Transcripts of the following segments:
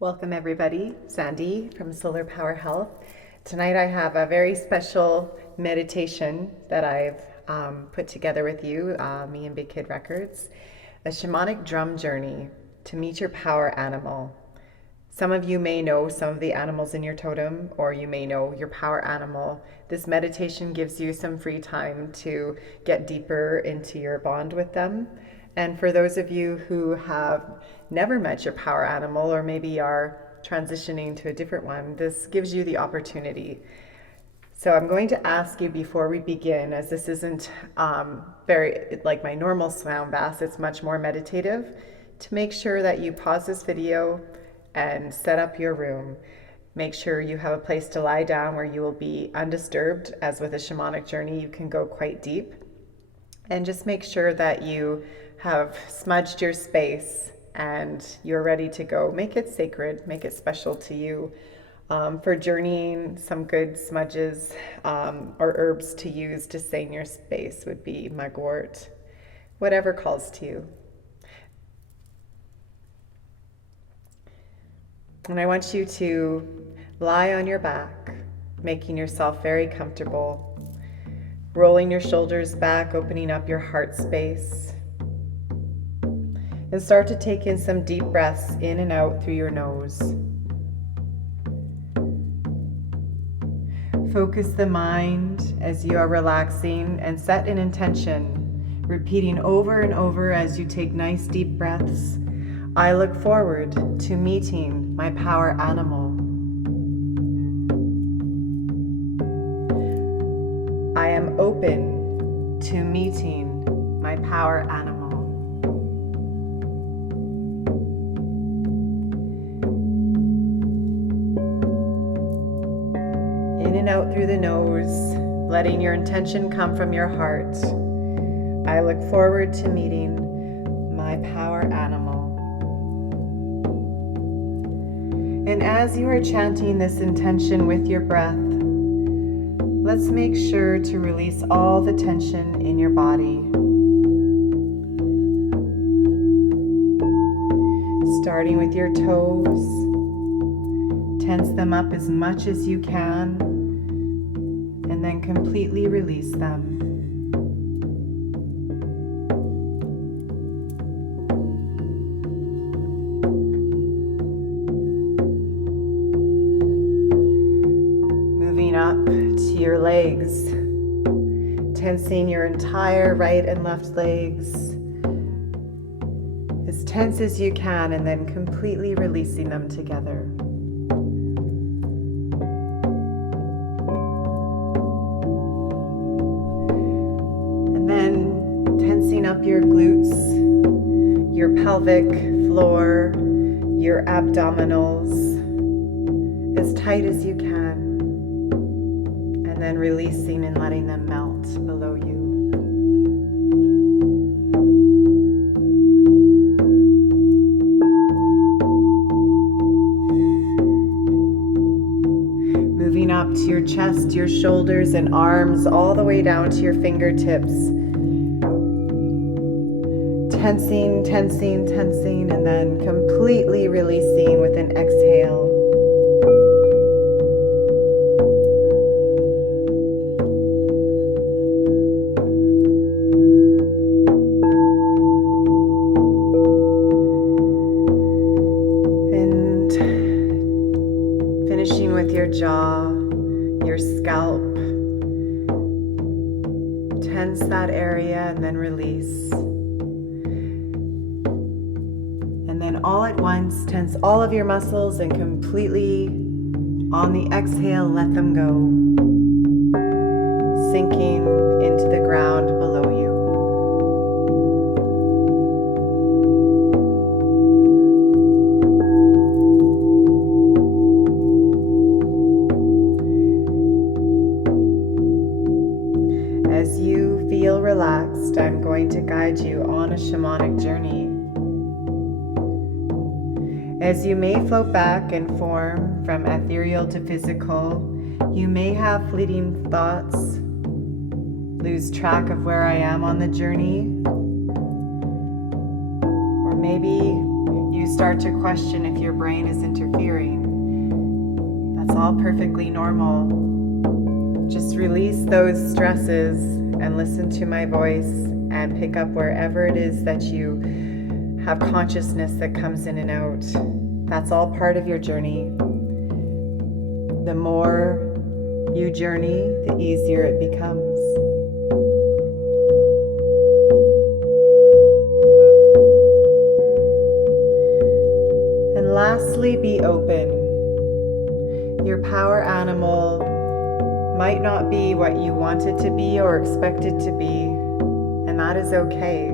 Welcome everybody, Sandy from Solar Power Health. Tonight I have a very special meditation that I've put together with you, me and Big Kid Records, a shamanic drum journey to meet your power animal. Some of you may know some of the animals in your totem, or you may know your power animal. This meditation gives you some free time to get deeper into your bond with them. And for those of you who have never met your power animal, or maybe are transitioning to a different one, this gives you the opportunity. So I'm going to ask you before we begin, as this isn't very like my normal sound bath, it's much more meditative, to make sure that you pause this video and set up your room. Make sure you have a place to lie down where you will be undisturbed. As with a shamanic journey, you can go quite deep. And just make sure that you have smudged your space and you're ready to go. Make it sacred, make it special to you. For journeying, some good smudges or herbs to use to stain your space would be mugwort, whatever calls to you. And I want you to lie on your back, making yourself very comfortable, rolling your shoulders back, opening up your heart space. And start to take in some deep breaths in and out through your nose. Focus the mind as you are relaxing and set an intention, repeating over and over as you take nice deep breaths. I look forward to meeting my power animal. I am open to meeting my power animal. In and out through the nose, letting your intention come from your heart. I look forward to meeting my power animal. And as you are chanting this intention with your breath, let's make sure to release all the tension in your body. Starting with your toes, tense them up as much as you can, and then completely release them. Moving up to your legs, tensing your entire right and left legs as tense as you can, and then completely releasing them together. And then tensing up your glutes, your pelvic floor, your abdominals as tight as you can, and then releasing and letting them melt below you. Moving up to your chest, your shoulders and arms, all the way down to your fingertips. Tensing, tensing, tensing, and then completely releasing with an exhale. And finishing with your jaw, your scalp. Tense that area and then release. And then all at once, tense all of your muscles and completely, on the exhale, let them go. sinking into the ground below you. As you feel relaxed, I'm going to guide you on a shamanic journey. As you may float back and form from ethereal to physical, you may have fleeting thoughts, lose track of where I am on the journey, or maybe you start to question if your brain is interfering. That's all perfectly normal. Just release those stresses and listen to my voice and pick up wherever it is that you have consciousness that comes in and out. That's all part of your journey. The more you journey, the easier it becomes. And lastly, be open. Your power animal might not be what you want it to be or expect it to be, and that is okay.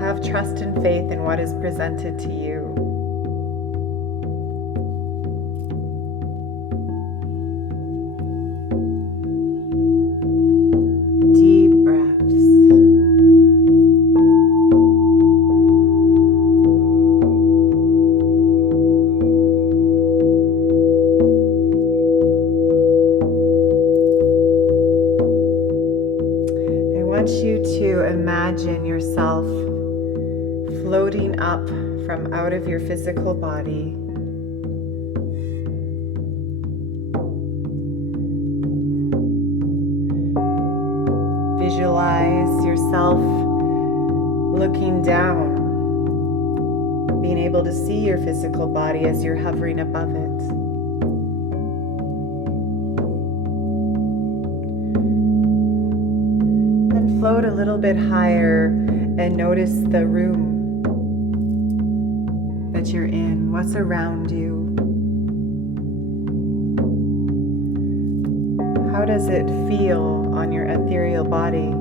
Have trust and faith in what is presented to you. Deep breaths. I want you to imagine yourself floating up from out of your physical body. Visualize yourself looking down, being able to see your physical body as you're hovering above it. Then float a little bit higher and notice the room that you're in, what's around you. How does it feel on your ethereal body?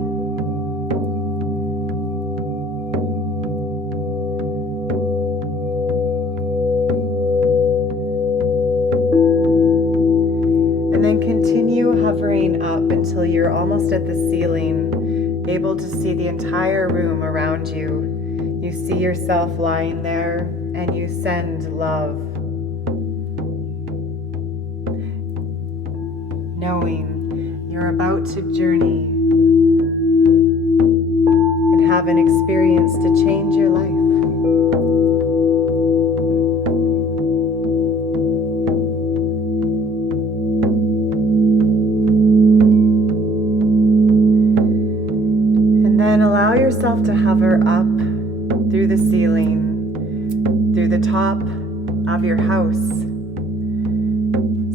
And then continue hovering up until you're almost at the ceiling, able to see the entire room around you. You see yourself lying there, and you send love, knowing you're about to journey and have an experience to change your life. And then allow yourself to hover up through the ceiling, through the top of your house.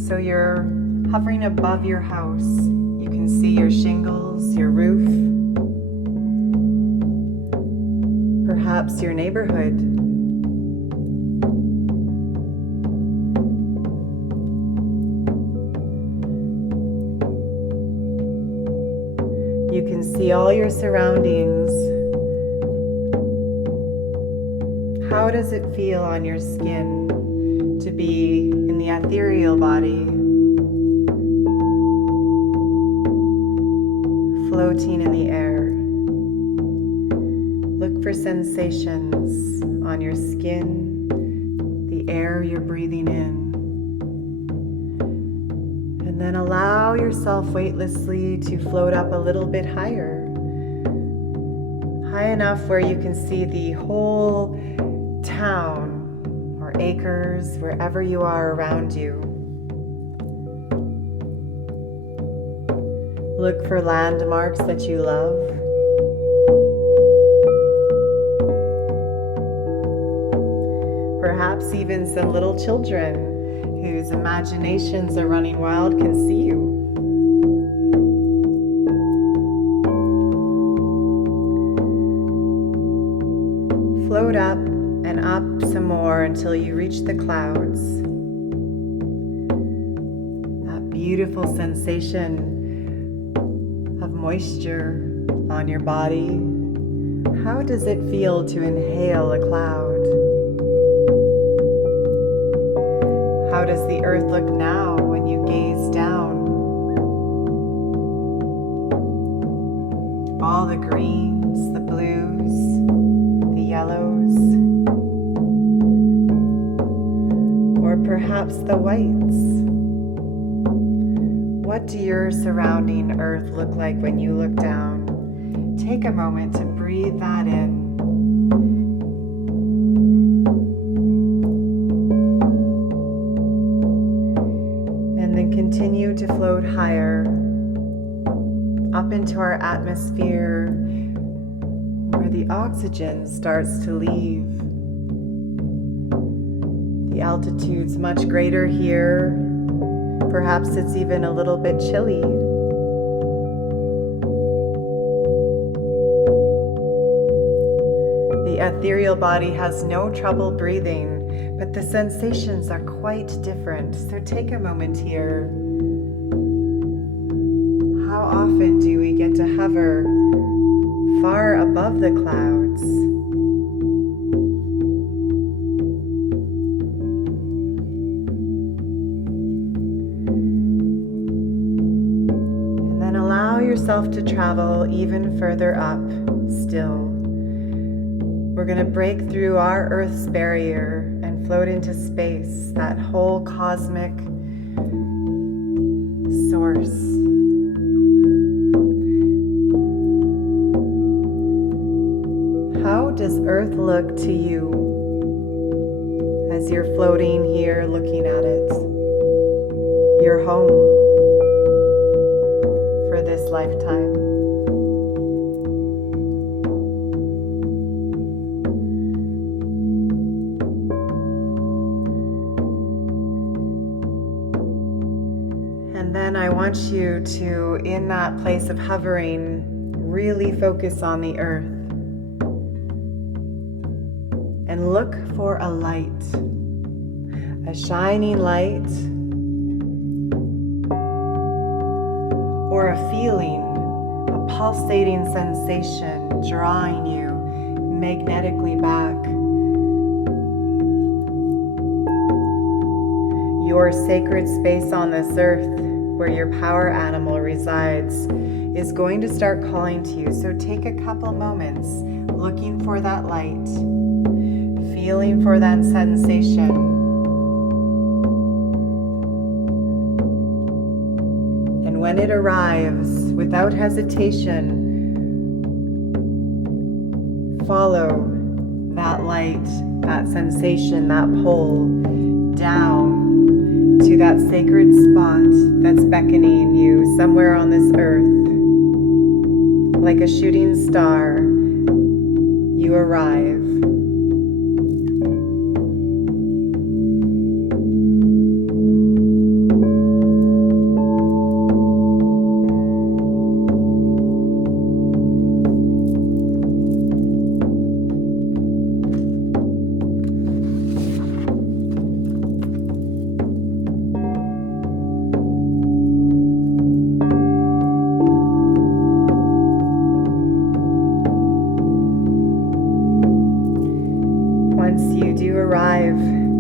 So you're hovering above your house. You can see your shingles, your roof, perhaps your neighborhood. You can see all your surroundings. How does it feel on your skin to be in the ethereal body, floating in the air? Look for sensations on your skin, the air you're breathing in. And then allow yourself weightlessly to float up a little bit higher, high enough where you can see the whole town or acres, wherever you are around you. Look for landmarks that you love. Perhaps even some little children whose imaginations are running wild can see you. Float up and up some more until you reach the clouds. That beautiful sensation moisture on your body. How does it feel to inhale a cloud? How does the earth look now when you gaze down? All the greens, the blues, the yellows, or perhaps the whites. What do your surrounding earth look like when you look down? Take a moment to breathe that in. And then continue to float higher up into our atmosphere where the oxygen starts to leave. The altitude's much greater here. Perhaps it's even a little bit chilly. The ethereal body has no trouble breathing, but the sensations are quite different. So take a moment here. How often do we get to hover far above the clouds? Yourself to travel even further up still. We're going to break through our Earth's barrier and float into space, that whole cosmic source. How does Earth look to you as you're floating here looking at it? Your home. This lifetime. And then I want you to, in that place of hovering, really focus on the earth and look for a light, a shining light, or a feeling, a pulsating sensation drawing you magnetically back. Your sacred space on this earth, where your power animal resides, is going to start calling to you. So take a couple moments looking for that light, feeling for that sensation. When it arrives, without hesitation, follow that light, that sensation, that pull down to that sacred spot that's beckoning you somewhere on this earth. Like a shooting star, you arrive.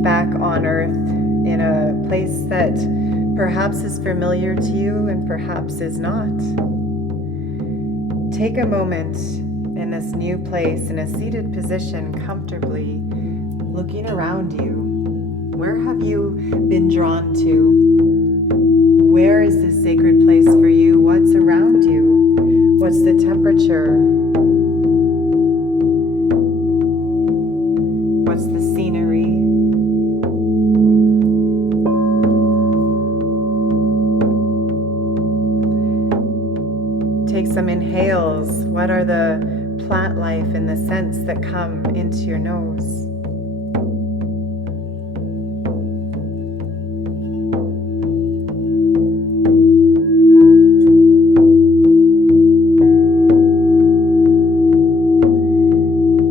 Back on earth in a place that perhaps is familiar to you and perhaps is not. Take a moment in this new place in a seated position comfortably, looking around you. Where have you been drawn to? Where is this sacred place for you? What's around you? What's the temperature? What's the scenery? Take some inhales. What are the plant life and the scents that come into your nose?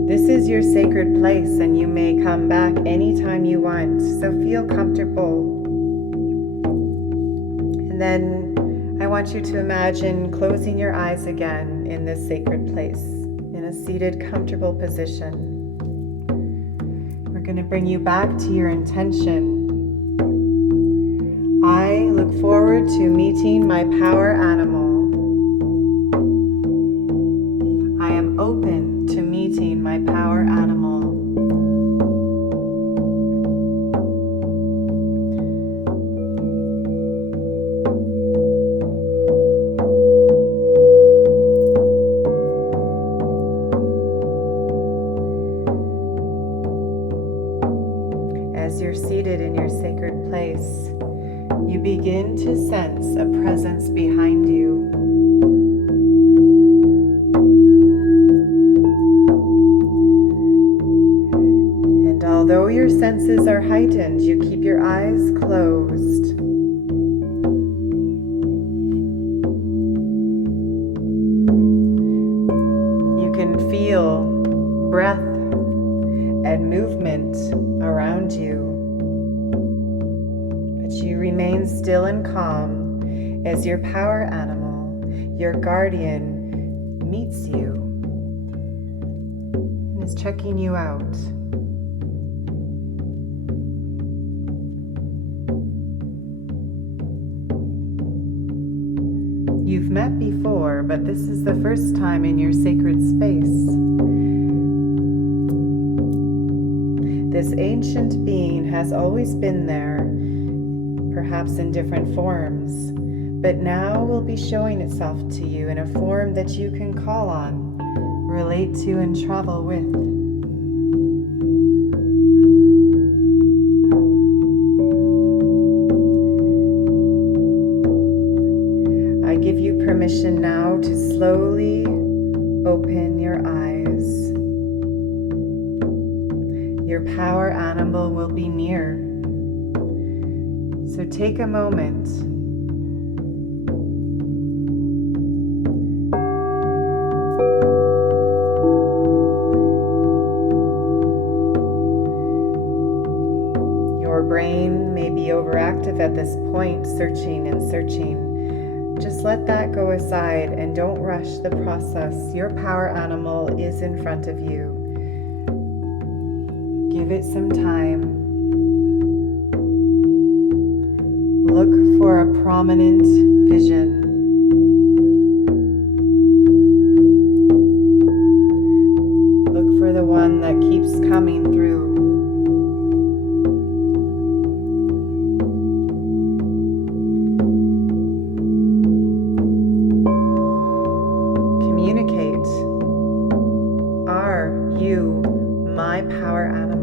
This is your sacred place, and you may come back anytime you want, so feel comfortable. And then I want you to imagine closing your eyes again in this sacred place, in a seated, comfortable position. We're going to bring you back to your intention. I look forward to meeting my power animal. I am open to meeting my power animal. As you're seated in your sacred place, you begin to sense a presence behind you. And although your senses are heightened, you keep your eyes closed. You can feel breath and movement around you. You remain still and calm as your power animal, your guardian, meets you and is checking you out. You've met before, but this is the first time in your sacred space. This ancient being has always been there, perhaps in different forms, but now will be showing itself to you in a form that you can call on, relate to, and travel with. I give you permission now to slowly open your eyes. Your power animal will be near. So take a moment. Your brain may be overactive at this point, searching and searching. Just let that go aside and don't rush the process. Your power animal is in front of you. Give it some time. Look for a prominent vision. Look for the one that keeps coming through. Communicate. Are you my power animal?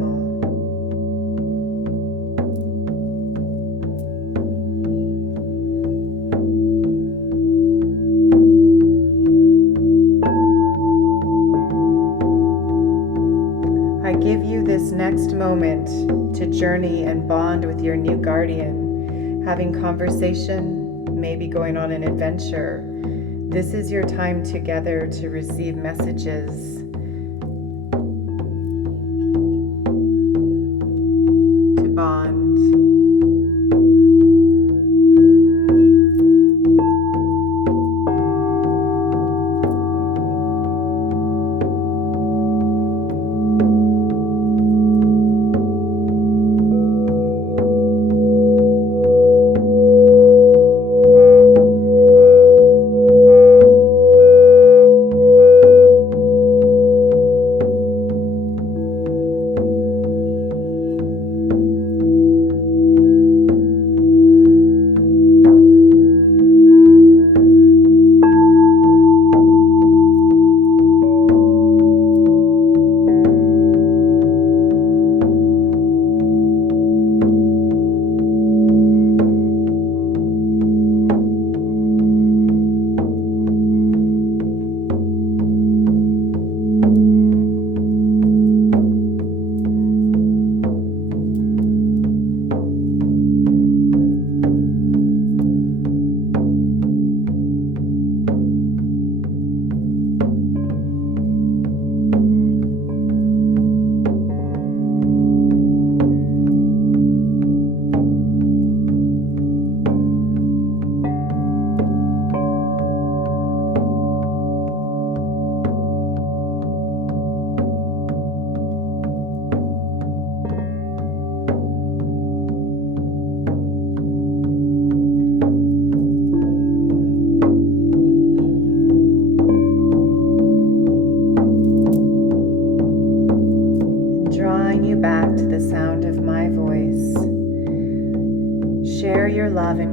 I give you this next moment to journey and bond with your new guardian, having conversation, maybe going on an adventure. This is your time together to receive messages, to bond.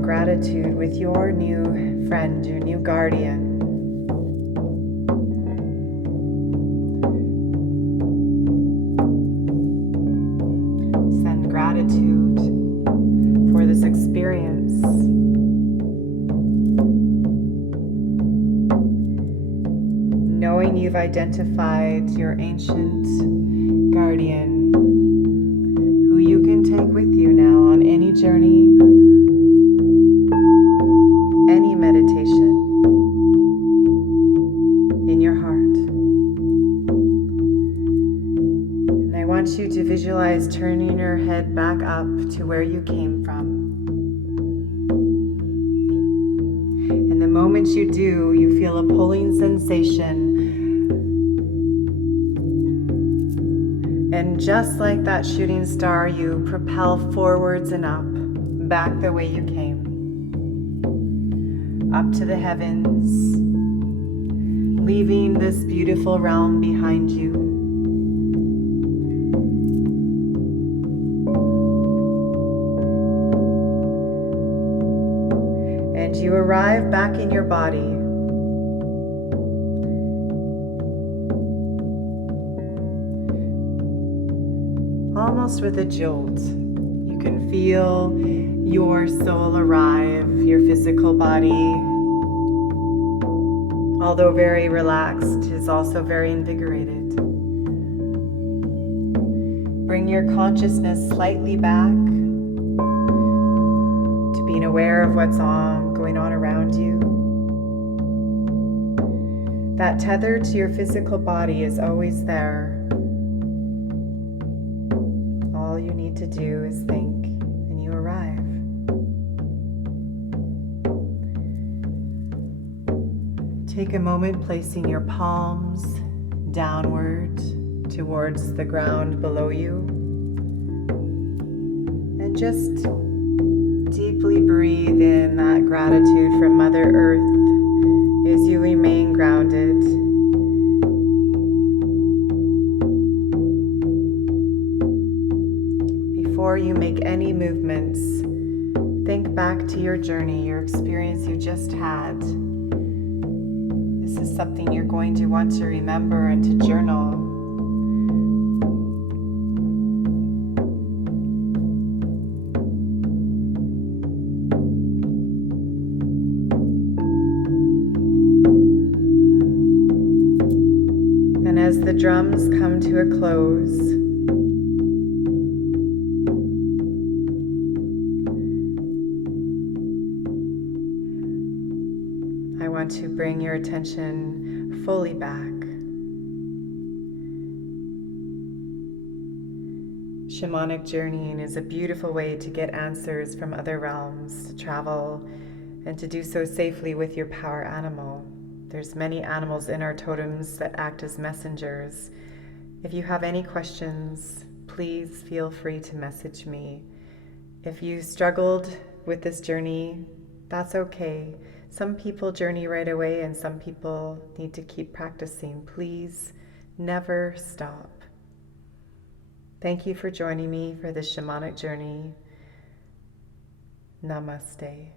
gratitude with your new friend, your new guardian. Send gratitude for this experience. Knowing you've identified your ancient guardian, who you can take with you now on any journey, any meditation in your heart. And I want you to visualize turning your head back up to where you came from. And the moment you do, you feel a pulling sensation. And just like that shooting star, you propel forwards and up, back the way you came. Up to the heavens, leaving this beautiful realm behind you. And you arrive back in your body. Almost with a jolt. You can feel your soul arrive, your physical body, although very relaxed, is also very invigorated. Bring your consciousness slightly back to being aware of what's going on around you. That tether to your physical body is always there. All you need to do is think, and you arrive. Take a moment placing your palms downward towards the ground below you. And just deeply breathe in that gratitude from Mother Earth as you remain grounded. Before you make any movements, think back to your journey, your experience you just had. This is something you're going to want to remember and to journal. And as the drums come to a close, I want to bring your attention fully back. Shamanic journeying is a beautiful way to get answers from other realms, to travel, and to do so safely with your power animal. There's many animals in our totems that act as messengers. If you have any questions, please feel free to message me. If you struggled with this journey, that's okay. Some people journey right away and some people need to keep practicing. Please never stop. Thank you for joining me for this shamanic journey. Namaste.